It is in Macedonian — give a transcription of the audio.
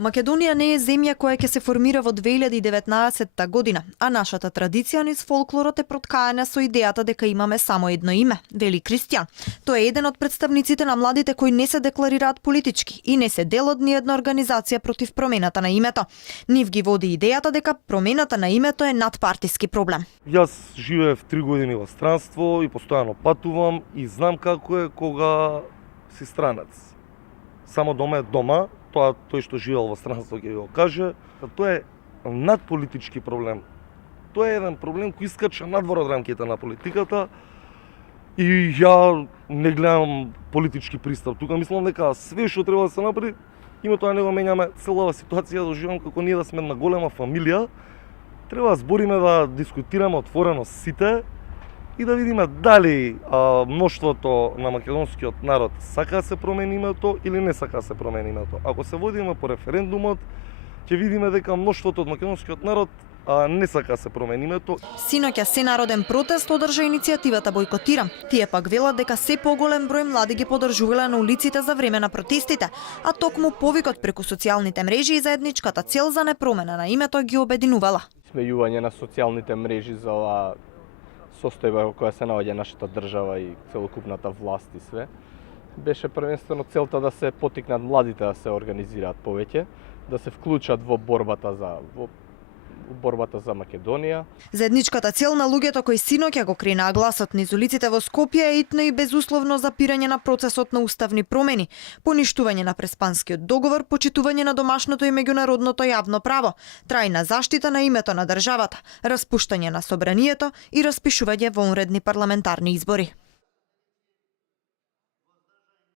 Македонија не е земја која ќе се формира во 2019 година, а нашата традиција низ фолклорот е проткаена со идејата дека имаме само едно име, вели Кристијан. Тој е еден од представниците на младите кои не се декларираат политички и не се дел од ниедна организација против промената на името. Нив ги води идејата дека промената на името е надпартиски проблем. Јас живеев 3 години во странство и постојано патувам и знам како е кога си странец. Само дома е дома. Тој што живеел во странство ќе го каже, тоа е надполитички проблем. Тоа е еден проблем кој искача надвор од рамките на политиката и ја не гледам политички пристап. Тука мислам дека све што треба да се направи, името да не го менјаме целава ситуација, доживам како ние да сме една голема фамилија. Треба да збориме, да дискутираме отворено сите и да видиме дали мноштвото на македонскиот народ сака да се промени името или не сака да се промени името. Ако се водиме по референдумот, ќе видиме дека мноштвото од македонскиот народ не сака да се промени името. Синоќа сенароден протест одржа иницијативата Бојкотирам. Тие пак велат дека се поголем број млади ги поддржувале на улиците за време на протестите, а токму повикот преку социјалните мрежи и заедничката цел за непромена на името ги обединувала. Смејување на социјалните мрежи за оваа состојба во која се наоѓа нашата држава и целокупната власт и све, беше првенствено целта да се потикнат младите да се организираат повеќе, да се вклучат во борбата за Македонија. Заедничката цел на луѓето кои синоќа го кренаа гласот низ улиците во Скопје е итно и безусловно запирање на процесот на уставни промени, поништување на Преспанскиот договор, почитување на домашното и меѓународното јавно право, трајна заштита на името на државата, распуштање на собранието и распишување вонредни парламентарни избори.